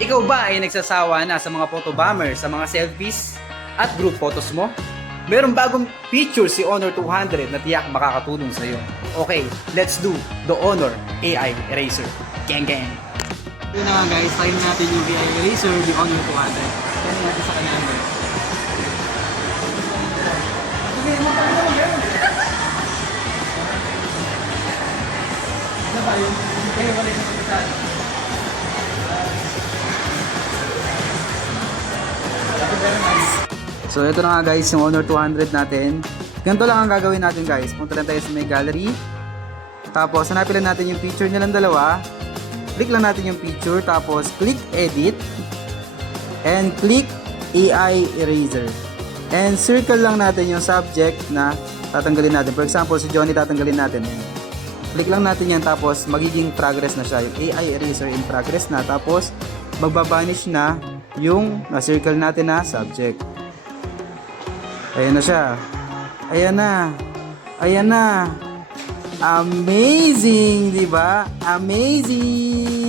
Ikaw ba ay nagsasawa na sa mga photo bomber, sa mga selfies at group photos mo? Merong bagong feature si Honor 200 na tiyak makakatulong sa iyo. Okay, let's do the Honor AI Eraser. Gang gang! Yun na nga guys, try natin yung AI Eraser, the Honor 200. Try natin sa kanya number. Ano ba yun? Kaya wala yung pagkakas. So ito na nga guys yung Honor 200 natin. Ganito lang ang gagawin natin guys. Punta lang tayo sa may gallery. Tapos hanapin lang natin yung picture nilang dalawa. Click lang natin yung picture. Tapos click edit. And click AI Eraser. And circle lang natin yung subject na tatanggalin natin. For example, si Johnny tatanggalin natin. Click lang natin yan. Tapos magiging progress na siya. Yung AI Eraser in progress na. Tapos magbabanish na yung na-circle natin na subject. Ayan na siya. Ayan na. Ayan na. Amazing, di ba? Amazing.